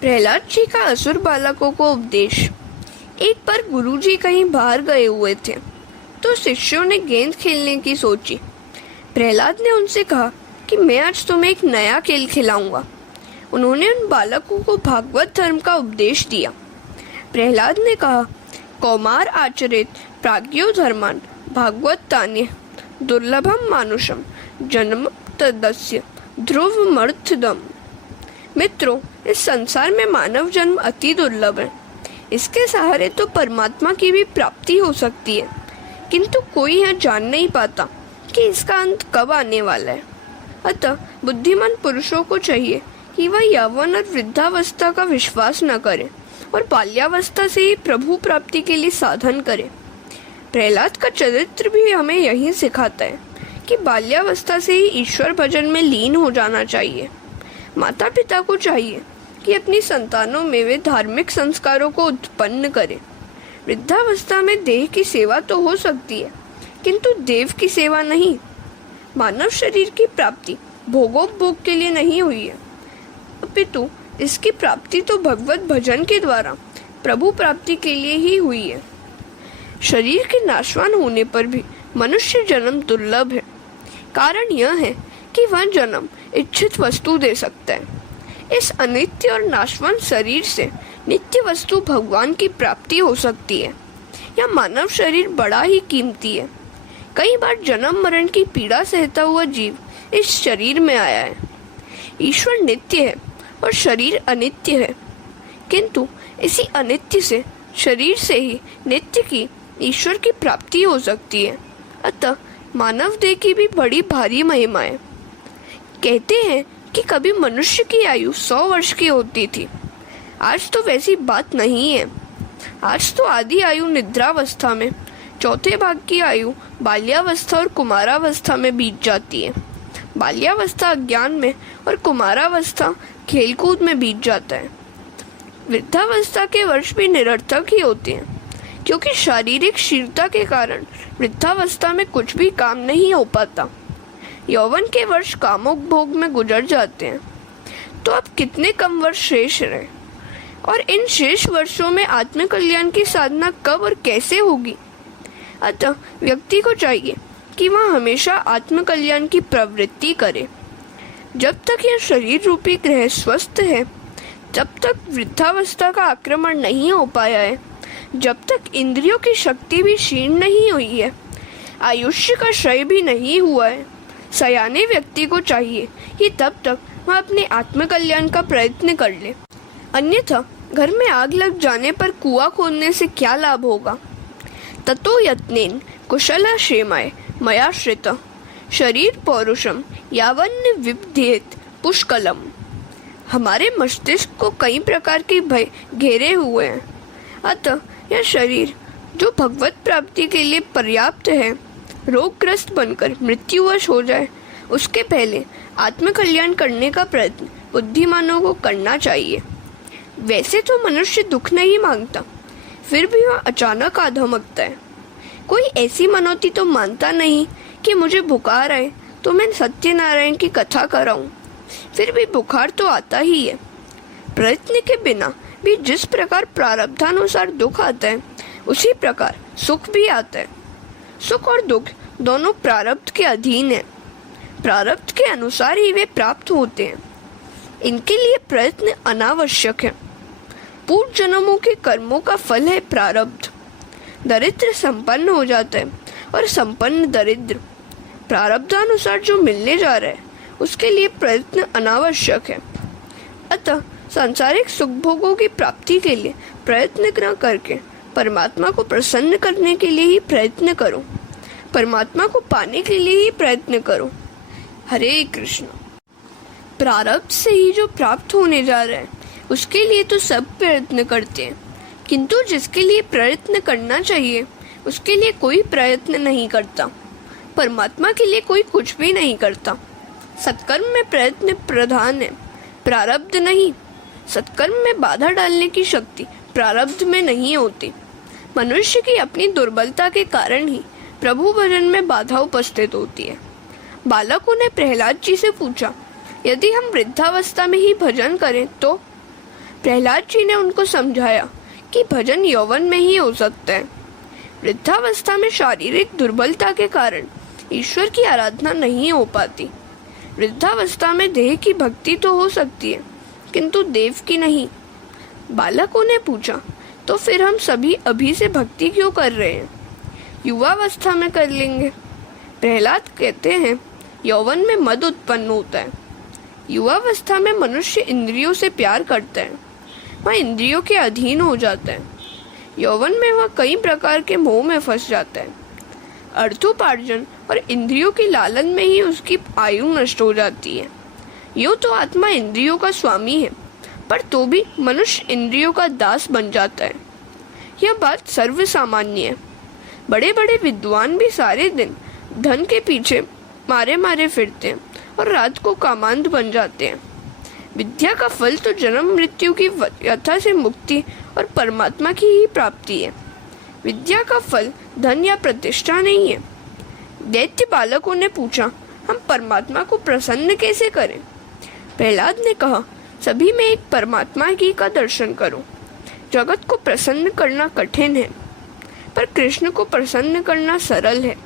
प्रहलाद जी का असुर बालकों को उपदेश। एक बार गुरुजी कहीं बाहर गए हुए थे तो शिष्यों ने गेंद खेलने की सोची। प्रहलाद ने उनसे कहा कि मैं आज तुम्हें एक नया खेल खिलाऊंगा। उन्होंने उन बालकों को भागवत धर्म का उपदेश दिया। प्रहलाद ने कहा, कौमार आचरित प्राज्ञो धर्मान भागवतान्य दुर्लभम मानुषम जन्म तदस्य ध्रुवमर्थदम। मित्रों, इस संसार में मानव जन्म अति दुर्लभ है। इसके सहारे तो परमात्मा की भी प्राप्ति हो सकती है, किंतु कोई यह जान नहीं पाता कि इसका अंत कब आने वाला है। अतः बुद्धिमान पुरुषों को चाहिए कि वह यौवन और वृद्धावस्था का विश्वास न करे और बाल्यावस्था से ही प्रभु प्राप्ति के लिए साधन करे। प्रहलाद का चरित्र भी हमें यही सिखाता है कि बाल्यावस्था से ही ईश्वर भजन में लीन हो जाना चाहिए। माता पिता को चाहिए कि अपनी संतानों में वे धार्मिक संस्कारों को उत्पन्न करें। वृद्धावस्था में देह की सेवा तो हो सकती है, किंतु देव की सेवा नहीं। मानव शरीर की प्राप्ति भोगोपभोग के लिए नहीं हुई है, अपितु इसकी प्राप्ति तो भगवत भजन के द्वारा प्रभु प्राप्ति के लिए ही हुई है। शरीर के नाशवान होने पर भी मनुष्य जन्म दुर्लभ है। कारण यह है कि वह जन्म इच्छित वस्तु दे सकता है। इस अनित्य और नाशवान शरीर से नित्य वस्तु भगवान की प्राप्ति हो सकती है। यह मानव शरीर बड़ा ही कीमती है। कई बार जन्म मरण की पीड़ा सहता हुआ जीव इस शरीर में आया है। ईश्वर नित्य है और शरीर अनित्य है, किंतु इसी अनित्य से शरीर से ही नित्य की ईश्वर की प्राप्ति हो सकती है। अतः मानव देह की भी बड़ी भारी महिमा है। कहते हैं कि कभी मनुष्य की आयु 100 वर्ष की होती थी। आज तो वैसी बात नहीं है। आज तो आधी आयु निद्रावस्था में, चौथे भाग की आयु बाल्यावस्था और कुमारावस्था में बीत जाती है। बाल्यावस्था अज्ञान में और कुमारावस्था खेलकूद में बीत जाता है। वृद्धावस्था के वर्ष भी निरर्थक ही होते हैं, क्योंकि शारीरिक क्षीणता के कारण वृद्धावस्था में कुछ भी काम नहीं हो पाता। यौवन के वर्ष कामोपभोग में गुजर जाते हैं, तो अब कितने कम वर्ष शेष रहे, और इन शेष वर्षों में आत्मकल्याण की साधना कब और कैसे होगी। अतः व्यक्ति को चाहिए कि वह हमेशा आत्मकल्याण की प्रवृत्ति करे। जब तक यह शरीर रूपी ग्रह स्वस्थ है, जब तक वृद्धावस्था का आक्रमण नहीं हो पाया है, जब तक इंद्रियों की शक्ति भी क्षीण नहीं हुई है, आयुष्य का क्षय भी नहीं हुआ है, सयाने व्यक्ति को चाहिए कि तब तक वह अपने आत्मकल्याण का प्रयत्न कर ले। अन्यथा घर में आग लग जाने पर कुआं खोदने से क्या लाभ होगा। ततो यत्नेन कुशला क्षेमाय मया श्रित शरीर पौरुषम यावन्न विद्येत पुष्कलम। हमारे मस्तिष्क को कई प्रकार के भय घेरे हुए हैं। अतः यह शरीर जो भगवत प्राप्ति के लिए पर्याप्त है, रोगग्रस्त बनकर मृत्युवश हो जाए उसके पहले आत्मकल्याण करने का प्रयत्न बुद्धिमानों को करना चाहिए। वैसे तो मनुष्य दुख नहीं मांगता, फिर भी वह अचानक आधमकता है। कोई ऐसी मनौती तो मानता नहीं कि मुझे बुखार आए तो मैं सत्यनारायण की कथा कराऊं, फिर भी बुखार तो आता ही है। प्रयत्न के बिना भी जिस प्रकार प्रारब्धानुसार दुख आता है, उसी प्रकार सुख भी आता है। सुख और दुख दोनों प्रारब्ध के अधीन है। प्रारब्ध के अनुसार ही वे प्राप्त होते हैं। इनके लिए प्रयत्न अनावश्यक है। पूर्व जन्मों के कर्मों का फल है प्रारब्ध। दरिद्र संपन्न हो जाता है और संपन्न दरिद्र। प्रारब्धानुसार जो मिलने जा रहा है उसके लिए प्रयत्न अनावश्यक है। अतः सांसारिक सुख भोगों की प्राप्ति के लिए प्रयत्न न करके परमात्मा को प्रसन्न करने के लिए ही प्रयत्न करो। परमात्मा को पाने के लिए ही प्रयत्न करो। हरे कृष्ण। प्रारब्ध से ही जो प्राप्त होने जा रहा है उसके लिए तो सब प्रयत्न करते हैं, किंतु जिसके लिए प्रयत्न करना चाहिए उसके लिए कोई प्रयत्न नहीं करता। परमात्मा के लिए कोई कुछ भी नहीं करता। सत्कर्म में प्रयत्न प्रधान है, प्रारब्ध नहीं। सत्कर्म में बाधा डालने की शक्ति प्रारब्ध में नहीं होती। मनुष्य की अपनी दुर्बलता के कारण ही प्रभु भजन में बाधा उपस्थित होती है। बालकों ने प्रहलाद जी से पूछा, यदि हम वृद्धावस्था में ही भजन करें तो? प्रहलाद जी ने उनको समझाया कि भजन यौवन में ही हो सकता है। वृद्धावस्था में शारीरिक दुर्बलता के कारण ईश्वर की आराधना नहीं हो पाती। वृद्धावस्था में देह की भक्ति तो हो सकती है, किंतु देव की नहीं। बालकों ने पूछा, तो फिर हम सभी अभी से भक्ति क्यों कर रहे हैं? युवावस्था में कर लेंगे। प्रहलाद कहते हैं, यौवन में मद उत्पन्न होता है। युवावस्था में मनुष्य इंद्रियों से प्यार करता है, वह इंद्रियों के अधीन हो जाता है। यौवन में वह कई प्रकार के मोह में फंस जाता है। अर्थोपार्जन और इंद्रियों की लालन में ही उसकी आयु नष्ट हो जाती है। यूँ तो आत्मा इंद्रियों का स्वामी है, पर तो भी मनुष्य इंद्रियों का दास बन जाता है। यह बात सर्वसामान्य है। बड़े बड़े विद्वान भी सारे दिन धन के पीछे मारे मारे फिरते हैं और रात को कामांध बन जाते हैं। विद्या का फल तो जन्म मृत्यु की व्यथा से मुक्ति और परमात्मा की ही प्राप्ति है। विद्या का फल धन या प्रतिष्ठा नहीं है। दैत्य बालकों ने पूछा, हम परमात्मा को प्रसन्न कैसे करें? प्रहलाद ने कहा, सभी में एक परमात्मा की का दर्शन करो। जगत को प्रसन्न करना कठिन है, पर कृष्ण को प्रसन्न करना सरल है।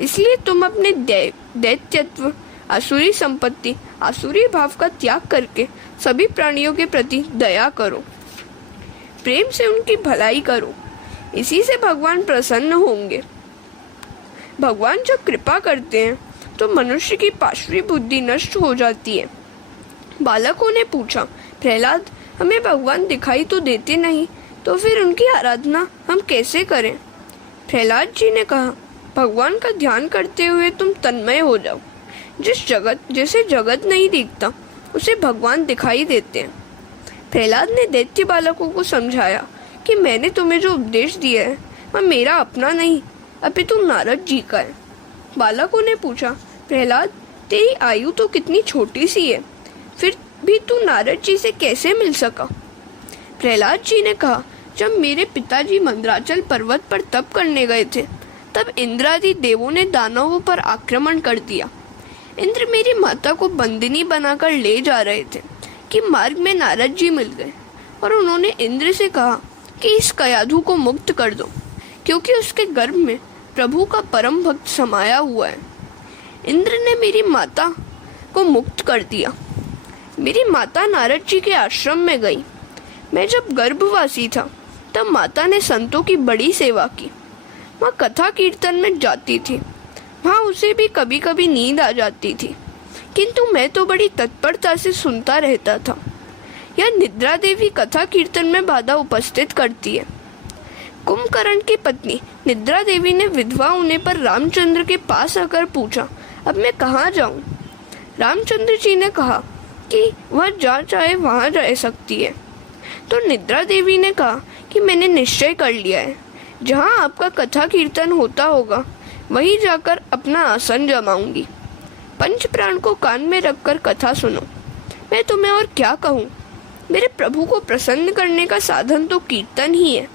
इसलिए तुम अपने दैत्यत्व, आसुरी संपत्ति, आसुरी भाव का त्याग करके सभी प्राणियों के प्रति दया करो, प्रेम से उनकी भलाई करो। इसी से भगवान प्रसन्न होंगे। भगवान जब कृपा करते हैं तो मनुष्य की पाशवी बुद्धि नष्ट हो जाती है। बालकों ने पूछा, प्रहलाद, हमें भगवान दिखाई तो देते नहीं, तो फिर उनकी आराधना हम कैसे करें? प्रहलाद जी ने कहा, भगवान का ध्यान करते हुए तुम तन्मय हो जाओ। जिसे जगत नहीं दिखता उसे भगवान दिखाई देते हैं। प्रहलाद ने दैत्य बालकों को समझाया कि मैंने तुम्हें जो उपदेश दिया है वह मेरा अपना नहीं, अपितु नारद जी का है। बालकों ने पूछा, प्रहलाद, तेरी आयु तो कितनी छोटी सी है, फिर भी तू नारद जी से कैसे मिल सका? प्रहलाद जी ने कहा, जब मेरे पिताजी मंदराचल पर्वत पर तप करने गए थे, तब इंद्रादि देवों ने दानवों पर आक्रमण कर दिया। इंद्र मेरी माता को बंदिनी बनाकर ले जा रहे थे कि मार्ग में नारद जी मिल गए और उन्होंने इंद्र से कहा कि इस कयाधु को मुक्त कर दो, क्योंकि उसके गर्भ में प्रभु का परम भक्त समाया हुआ है। इंद्र ने मेरी माता को मुक्त कर दिया। मेरी माता नारद जी के आश्रम में गई। मैं जब गर्भवासी था तब माता ने संतों की बड़ी सेवा की। वह कथा कीर्तन में जाती थी। वहाँ उसे भी कभी कभी नींद आ जाती थी, किंतु मैं तो बड़ी तत्परता से सुनता रहता था। यह निद्रा देवी कथा कीर्तन में बाधा उपस्थित करती है। कुंभकर्ण की पत्नी निद्रा देवी ने विधवा होने पर रामचंद्र के पास आकर पूछा, अब मैं कहाँ जाऊँ? रामचंद्र जी ने कहा कि वह जहाँ चाहे वहाँ रह सकती है। तो निद्रा देवी ने कहा कि मैंने निश्चय कर लिया है, जहाँ आपका कथा कीर्तन होता होगा वहीं जाकर अपना आसन जमाऊंगी। पंच प्राण को कान में रखकर कथा सुनो। मैं तुम्हें और क्या कहूँ? मेरे प्रभु को प्रसन्न करने का साधन तो कीर्तन ही है।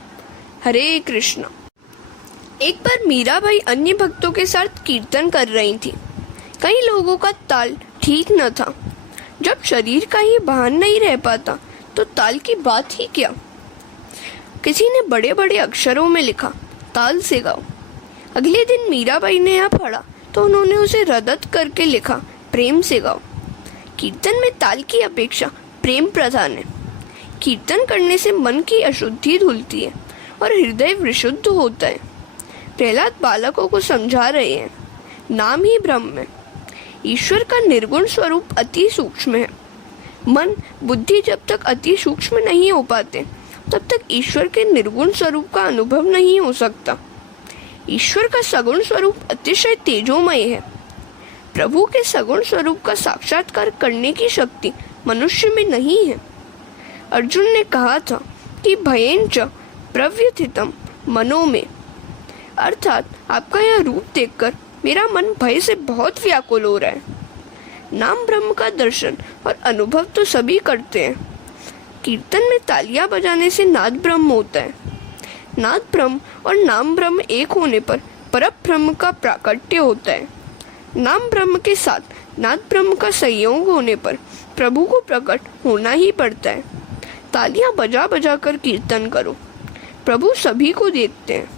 हरे कृष्ण। एक बार मीराबाई अन्य भक्तों के साथ कीर्तन कर रही थी। कई लोगों का ताल ठीक न था। जब शरीर का ही भान नहीं रह पाता तो ताल की बात ही क्या। किसी ने बड़े बड़े अक्षरों में लिखा, ताल से गाओ। अगले दिन मीराबाई ने यह पढ़ा तो उन्होंने उसे रदत करके लिखा, प्रेम से गाओ। कीर्तन में ताल की अपेक्षा प्रेम प्रधान है। कीर्तन करने से मन की अशुद्धि धुलती है और हृदय विशुद्ध होता है। प्रहलाद बालकों को समझा रहे हैं, नाम ही ब्रह्म है। ईश्वर का निर्गुण स्वरूप अति सूक्ष्म है। मन बुद्धि जब तक अति सूक्ष्म नहीं हो पाते तब तक ईश्वर के निर्गुण स्वरूप का अनुभव नहीं हो सकता। ईश्वर का सगुण स्वरूप अतिशय तेजोमय है। प्रभु के सगुण स्वरूप का साक्षात्कार करने की शक्ति मनुष्य में नहीं है। अर्जुन ने कहा था कि भयेन च प्रव्यथितम मनो में, अर्थात आपका यह रूप देखकर मेरा मन भय से बहुत व्याकुल हो रहा है। नाम ब्रह्म का दर्शन और अनुभव तो सभी करते हैं। कीर्तन में तालियां बजाने से नाद ब्रह्म होता है। नाद ब्रह्म और नाम ब्रह्म एक होने पर परम ब्रह्म का प्राकट्य होता है। नाम ब्रह्म के साथ नाद ब्रह्म का संयोग होने पर प्रभु को प्रकट होना ही पड़ता है। तालियां बजा बजा कर कीर्तन करो। प्रभु सभी को देखते हैं।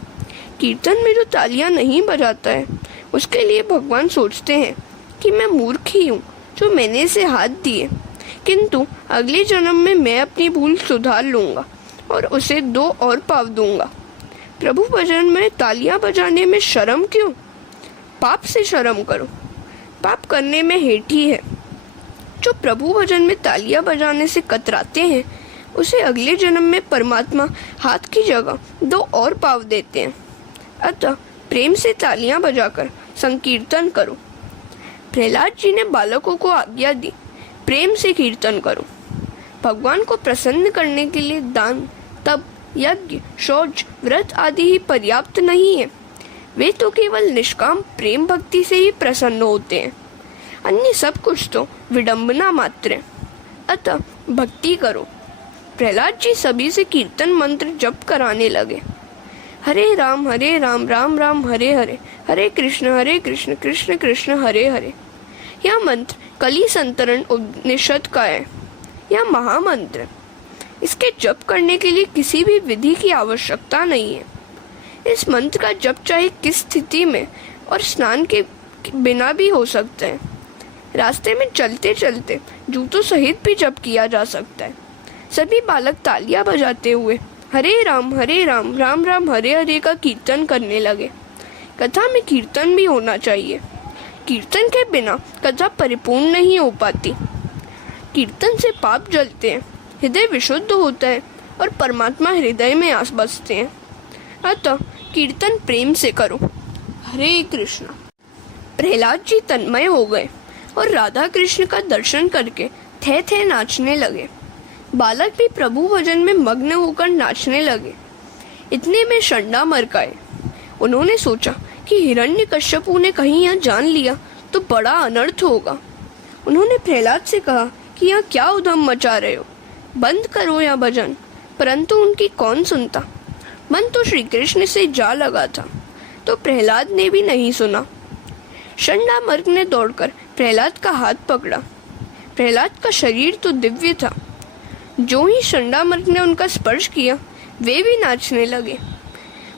कीर्तन में जो तालियां नहीं बजाता है उसके लिए भगवान सोचते हैं कि मैं मूर्ख ही हूँ जो मैंने इसे हाथ दिए, किंतु अगले जन्म में मैं अपनी भूल सुधार लूंगा और उसे 2 और पाव दूंगा। प्रभु भजन में तालियां बजाने में शर्म क्यों? पाप से शर्म करो। पाप करने में हेठी है। जो प्रभु भजन में तालियां बजाने से कतराते हैं उसे अगले जन्म में परमात्मा हाथ की जगह 2 और पाव देते हैं। अतः प्रेम से तालियां बजाकर संकीर्तन करो। प्रहलाद जी ने बालकों को आज्ञा दी, प्रेम से कीर्तन करो। भगवान को प्रसन्न करने के लिए दान, तप, यज्ञ, शौच, व्रत आदि ही पर्याप्त नहीं है। वे तो केवल निष्काम प्रेम भक्ति से ही प्रसन्न होते हैं। अन्य सब कुछ तो विडंबना मात्र है। अतः भक्ति करो। प्रहलाद जी सभी से कीर्तन मंत्र जप कराने लगे। हरे राम राम राम हरे हरे, हरे कृष्ण कृष्ण कृष्ण हरे हरे। यह मंत्र कली संतरण उपनिषद का है। यह महामंत्र। इसके जप करने के लिए किसी भी विधि की आवश्यकता नहीं है। इस मंत्र का जप चाहे किस स्थिति में और स्नान के बिना भी हो सकता है। रास्ते में चलते चलते जूतों सहित भी जप किया जा सकता है। सभी बालक तालियां बजाते हुए हरे राम राम राम हरे हरे का कीर्तन करने लगे। कथा में कीर्तन भी होना चाहिए। कीर्तन के बिना कथा परिपूर्ण नहीं हो पाती। कीर्तन से पाप जलते हैं, हृदय विशुद्ध होता है और परमात्मा हृदय में आस बसते हैं। अतः कीर्तन प्रेम से करो। हरे कृष्ण। प्रहलाद जी तन्मय हो गए और राधा कृष्ण का दर्शन करके थे थे नाचने लगे। बालक भी प्रभु भजन में मग्न होकर नाचने लगे। इतने में षंडा मर्क आए। उन्होंने सोचा कि हिरण्यकश्यपु ने कहीं यह जान लिया तो बड़ा अनर्थ होगा। उन्होंने प्रहलाद से कहा कि यह क्या उधम मचा रहे हो, बंद करो यह भजन। परंतु उनकी कौन सुनता। मन तो श्री कृष्ण से जा लगा था, तो प्रहलाद ने भी नहीं सुना। षंडा मर्क ने दौड़कर प्रहलाद का हाथ पकड़ा। प्रहलाद का शरीर तो दिव्य था। जो ही षंडा मर्क ने उनका स्पर्श किया वे भी नाचने लगे।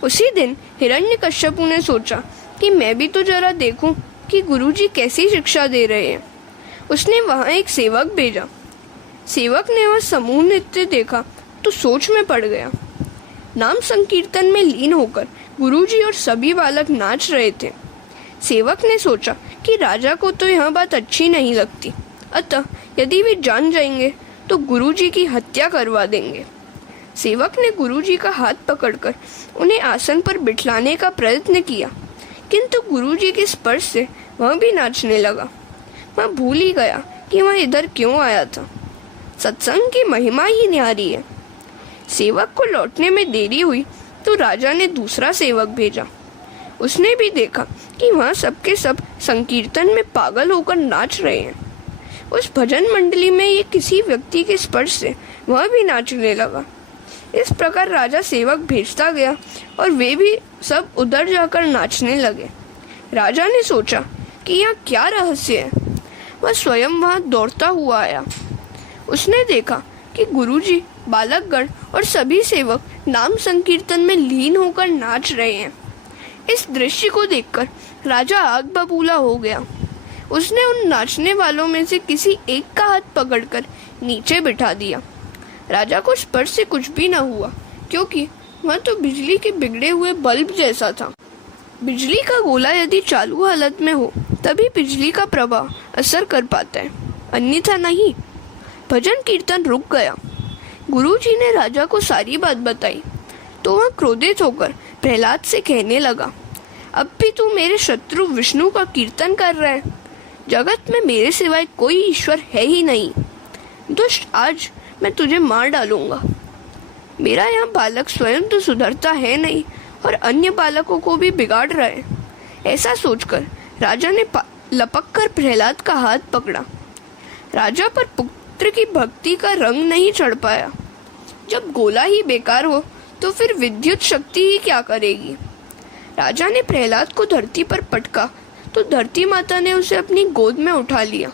उसी दिन हिरण्यकश्यपु ने सोचा कि मैं भी तो जरा देखूं कि गुरुजी कैसी शिक्षा दे रहे हैं। उसने वहां एक सेवक भेजा। सेवक ने वह समूह नृत्य देखा तो सोच में पड़ गया। नाम संकीर्तन में लीन होकर गुरुजी और सभी बालक नाच रहे थे। सेवक ने सोचा कि राजा को तो यह बात अच्छी नहीं लगती, अतः यदि वे जान जाएंगे तो गुरुजी की हत्या करवा देंगे। सेवक ने गुरुजी का हाथ पकड़कर उन्हें आसन पर बिठलाने का प्रयत्न किया, किंतु गुरुजी के स्पर्श से वह भी नाचने लगा। वह भूल ही गया कि वह इधर क्यों आया था। सत्संग की महिमा ही न्यारी है। सेवक को लौटने में देरी हुई तो राजा ने दूसरा सेवक भेजा। उसने भी देखा कि वहाँ सबके सब संकीर्तन में पागल होकर नाच रहे हैं। उस भजन मंडली में ये किसी व्यक्ति के स्पर्श से वह भी नाचने लगा। इस प्रकार राजा सेवक भेजता गया और वे भी सब उधर जाकर नाचने लगे। राजा ने सोचा कि यह क्या रहस्य है। वह स्वयं वहाँ दौड़ता हुआ आया। उसने देखा कि गुरुजी, बालकगण और सभी सेवक नाम संकीर्तन में लीन होकर नाच रहे हैं। इस दृश्य को देखकर राजा आग बबूला हो गया। उसने उन नाचने वालों में से किसी एक का हाथ पकड़कर नीचे बिठा दिया। राजा को स्पर्श से कुछ भी न हुआ, क्योंकि वह तो बिजली के बिगड़े हुए बल्ब जैसा था। बिजली का गोला यदि चालू हालत में हो तभी बिजली का प्रभाव असर कर पाता है, अन्यथा नहीं। भजन कीर्तन रुक गया। गुरुजी ने राजा को सारी बात बताई तो वह क्रोधित होकर प्रहलाद से कहने लगा, अब भी तू मेरे शत्रु विष्णु का कीर्तन कर रहा है। जगत में मेरे सिवाय कोई ईश्वर है ही नहीं। दुष्ट, आज मैं तुझे मार डालूंगा। मेरा यह बालक स्वयं तो सुधरता है नहीं और अन्य बालकों को भी बिगाड़ रहा है। ऐसा सोचकर राजा ने लपक कर प्रहलाद का हाथ पकड़ा। राजा पर पुत्र की भक्ति का रंग नहीं चढ़ पाया। जब गोला ही बेकार हो तो फिर विद्युत शक्ति ही क्या करेगी। राजा ने प्रहलाद को धरती पर पटका तो धरती माता ने उसे अपनी गोद में उठा लिया।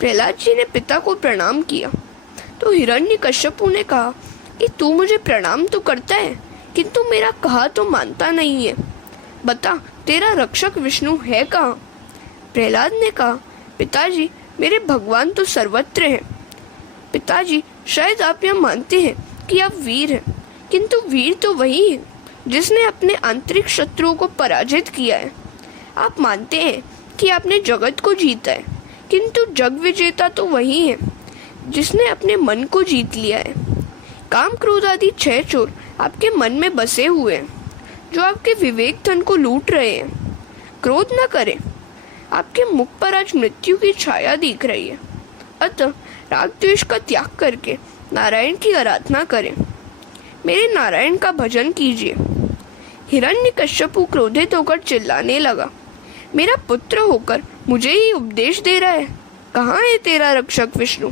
प्रहलाद जी ने पिता को प्रणाम किया। तो हिरण्यकश्यपु ने कहा कि तू मुझे प्रणाम तो करता है किंतु मेरा कहा तो मानता नहीं है। बता, तेरा रक्षक विष्णु है कहाँ? प्रहलाद ने कहा, पिताजी, मेरे भगवान तो सर्वत्र हैं। पिताजी, शायद आप यह मानते हैं कि आप वीर हैं, किंतु वीर तो वही है जिसने अपने आंतरिक शत्रुओं को पराजित किया है। आप मानते हैं कि आपने जगत को जीता है, किंतु जग विजेता तो वही है जिसने अपने मन को जीत लिया है। काम, क्रोध आदि 6 चोर आपके मन में बसे हुए हैं, जो आपके विवेक धन को लूट रहे हैं। क्रोध न करें, आपके मुख पर आज मृत्यु की छाया दिख रही है। अतः राग द्वेष का त्याग करके नारायण की आराधना करें, मेरे नारायण का भजन कीजिए। हिरण्यकश्यपु क्रोधित होकर चिल्लाने लगा, मेरा पुत्र होकर मुझे ही उपदेश दे रहा है, कहाँ है तेरा रक्षक विष्णु?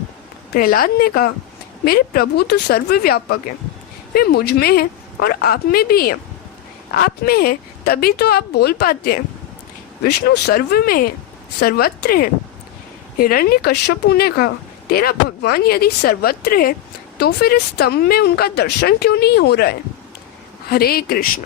प्रहलाद ने कहा, मेरे प्रभु तो सर्वव्यापक है, वे मुझ में है और आप में भी है। आप में है तभी तो आप बोल पाते हैं। विष्णु सर्व में है, सर्वत्र है। हिरण्यकश्यपु ने कहा, तेरा भगवान यदि सर्वत्र है तो फिर इस स्तंभ में उनका दर्शन क्यों नहीं हो रहा है? हरे कृष्ण।